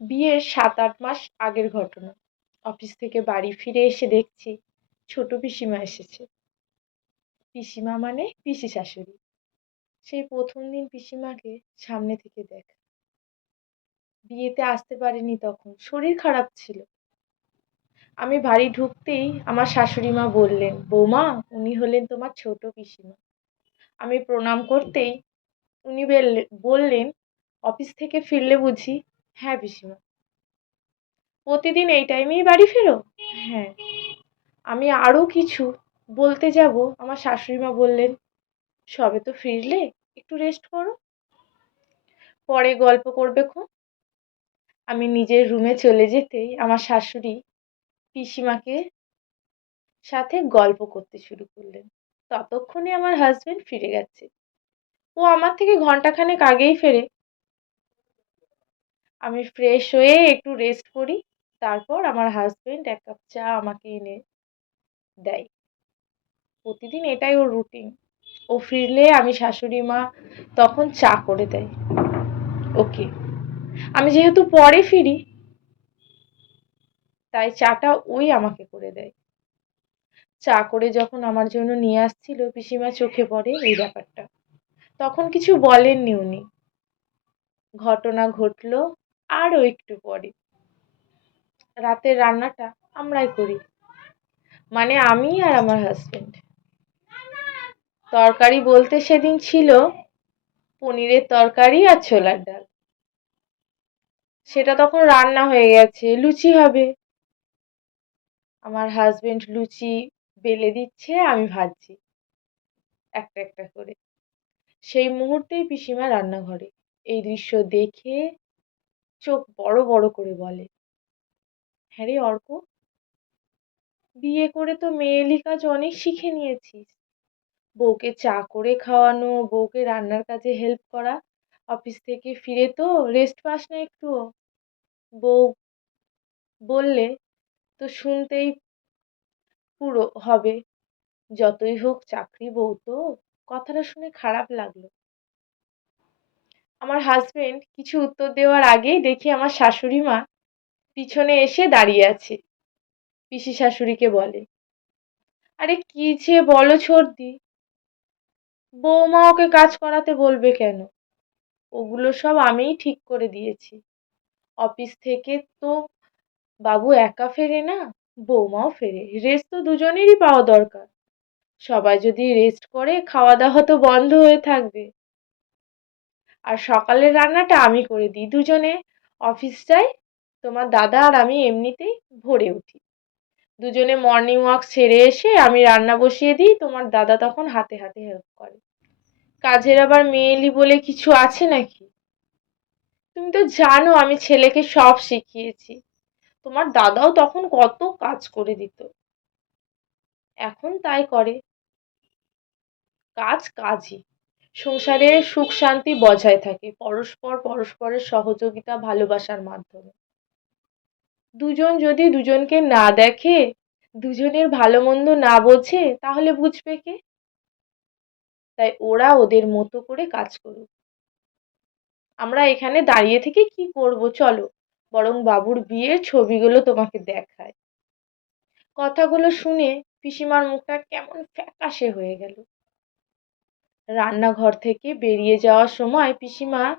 বিয়ের সাত আট মাস আগের ঘটনা। অফিস থেকে বাড়ি ফিরে এসে দেখছি ছোট পিসিমা এসেছে। পিসিমা মানে পিসি শাশুড়ি। সেই প্রথম দিন পিসিমাকে সামনে থেকে দেখা। বিয়েতে আসতে পারিনি তখন, শরীর খারাপ ছিল। আমি বাড়ি ঢুকতেই আমার শাশুড়ি মা বললেন, বৌমা, উনি হলেন তোমার ছোট পিসিমা। আমি প্রণাম করতেই উনি বললেন, অফিস থেকে ফিরলে বুঝি হ্যাঁ পিসিমা। প্রতিদিন এই টাইমেই বাড়ি ফেরো? হ্যাঁ। আমি আরও কিছু বলতে যাব, আমার শাশুড়ি মা বললেন। সবে তো ফিরলে, একটু রেস্ট করো। পরে গল্প করবে খুব আমি নিজের রুমে চলে যেতেই আমার শাশুড়ি পিসিমাকে সাথে গল্প করতে শুরু করলেন। ততক্ষণে আমার হাজবেন্ড ফিরে গেছে। ও আমার থেকে ঘন্টাখানেক আগেই ফেরে। আমি ফ্রেশ হয়ে একটু রেস্ট করি, তারপর আমার হাজবেন্ড এক কাপ চা আমাকে এনে দেয়। প্রতিদিন এটাই ওর রুটিন ও ফিরলে আমি শাশুড়ি মা তখন চা করে দেয়। ওকে আমি যেহেতু পরে ফিরি, তাই চাটা ওই আমাকে করে দেয়। চা করে যখন আমার জন্য নিয়ে আসছিল, পিসিমা চোখে পড়ে এই ব্যাপারটা। তখন কিছু বলেননি উনি। ঘটনা ঘটলো আরও একটু পরে। রাতের রান্নাটা আমরাই করি। মানে আমি আর আমার হাজবেন্ড তরকারি বলতে সেদিন ছিল পনিরের তরকারি আর ছোলার ডাল। সেটা তখন রান্না হয়ে গেছে, লুচি হবে। আমার হাজবেন্ড লুচি বেলে দিচ্ছে, আমি ভাজছি। একটা একটা করে। সেই মুহূর্তেই পিসিমা রান্নাঘরে। এই দৃশ্য দেখে চোখ বড় বড় করে বলে। হ্যাঁ রে অর্ক, বিয়ে করে তো মেয়েলি কাজ অনেক শিখে নিয়েছিস। বউকে চা করে খাওয়ানো, বউকে রান্নার কাজে হেল্প করা অফিস থেকে ফিরে তো রেস্ট পাস না একটুও। বউ বললে, তো শুনতেই পুরো হবে। যতই হোক চাকরি বউ তো। কথাটা শুনে খারাপ লাগল। আমার হাজবেন্ড কিছু উত্তর দেওয়ার আগেই দেখি আমার শাশুড়ি মা পিছনে এসে দাঁড়িয়ে আছে। পিসি শাশুড়িকে বলে, আরে কি যে বলো ছর্দি, বৌমা ওকে কাজ করাতে বলবে কেন? ওগুলো সব আমিই ঠিক করে দিয়েছি। অফিস থেকে তো বাবু একা ফেরে না, বৌমাও ফেরে। রেস্ট তো দুজনেরই পাওয়া দরকার। সবাই যদি রেস্ট করে খাওয়া দাওয়া তো বন্ধ হয়ে থাকবে। আর সকালের রান্নাটা আমি করে দিই। দুজনে অফিস যাই, তোমার দাদা আর আমি এমনিতেই ভোরে উঠি। দুজনে মর্নিং ওয়াক সেরে এসে আমি রান্না বসিয়ে দিই, তোমার দাদা তখন হাতে হাতে হেল্প করে। কাজের আবার মেয়েলি বলে কিছু আছে নাকি? তুমি তো জানো আমি ছেলেকে সব শিখিয়েছি। তোমার দাদাও তখন কত কাজ করে দিত। এখন তাই করে। কাজ কাজই। সংসারে সুখ শান্তি বজায় থাকে। পরস্পর পরস্পরের সহযোগিতা ভালোবাসার মাধ্যমে। দুজন যদি দুজনকে না দেখে, দুজনের ভালো মন্দ না বোঝে, তাহলে বুঝবে কে? তাই ওরা ওদের মতো করে কাজ করুক। আমরা এখানে দাঁড়িয়ে থেকে কি করব? চলো, বরং বাবুর বিয়ের ছবিগুলো তোমাকে দেখায় কথাগুলো শুনে পিসিমার মুখটা কেমন ফ্যাকাশে হয়ে গেল। রান্নাঘর থেকে বেরিয়ে যাওয়ার সময় পিসিমা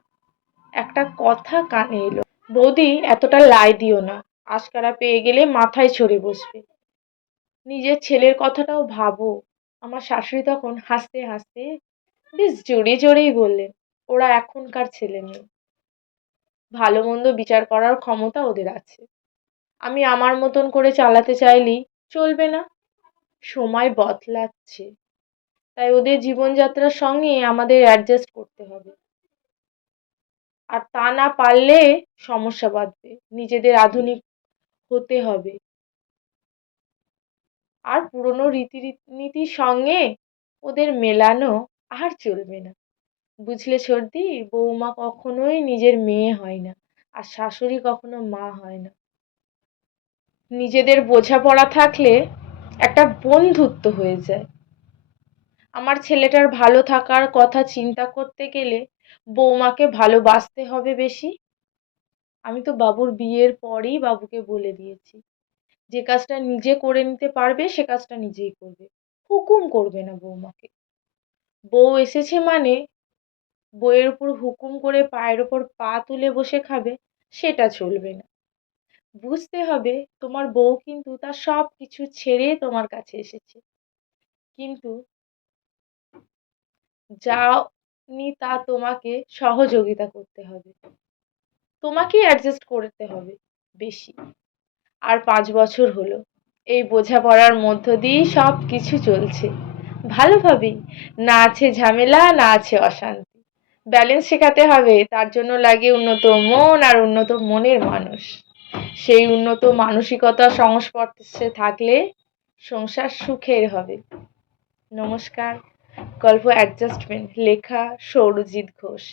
একটা কথা কানে এলো। বৌদি, এতটা লাই দিও না। আশকারা পেয়ে গেলে মাথায় চড়ে বসবে। নিজের ছেলের কথাটাও ভাবো। আমার শাশুড়ি তখন হাসতে হাসতে বেশ জোরে জোরেই বললেন, ওরা এখনকার ছেলে মেয়ে। ভালো মন্দ বিচার করার ক্ষমতা ওদের আছে। আমি আমার মতন করে চালাতে চাইলেই চলবে না। সময় বদলাচ্ছে। তাই ওদের জীবনযাত্রার সঙ্গে আমাদের অ্যাডজাস্ট করতে হবে। আর তা না পারলে সমস্যা বাঁধবে, নিজেদের আধুনিক হতে হবে। আর পুরনো রীতিনীতির সঙ্গে ওদের মেলানো আর চলবে না। বুঝলে সর্দি? বৌমা কখনোই নিজের মেয়ে হয় না, আর শাশুড়ি কখনো মা হয় না। নিজেদের বোঝাপড়া থাকলে একটা বন্ধুত্ব হয়ে যায়। আমার ছেলেটার ভালো থাকার কথা চিন্তা করতে গেলে বৌমাকে ভালোবাসতে হবে বেশি। আমি তো বাবুর বিয়ের পরেই বাবুকে বলে দিয়েছি। যে কাজটা নিজে করে নিতে পারবে, সে কাজটা নিজেই করবে। হুকুম করবে না বৌমাকে। বউ এসেছে মানে বউয়ের উপর হুকুম করে পায়ের ওপর পা তুলে বসে খাবে, সেটা চলবে না। বুঝতে হবে তোমার বউ কিন্তু তার সব কিছু ছেড়ে তোমার কাছে এসেছে। কিন্তু যা নি তা তোমাকে সহযোগিতা করতে হবে। তোমাকেই অ্যাডজাস্ট করতে হবে বেশি। আর পাঁচ বছর হলো, এই বোঝাপড়ার মধ্য দিয়েই সব কিছু চলছে। ভালোভাবেই, না আছে ঝামেলা, না আছে অশান্তি। ব্যালেন্স শেখাতে হবে, তার জন্য লাগে উন্নত মন আর উন্নত মনের মানুষ। সেই উন্নত মানসিকতা সংস্পর্শে থাকলে সংসার সুখের হবে। নমস্কার। গল্প অ্যাডজাস্টমেন্ট লেখা সৌরজিৎ ঘোষ।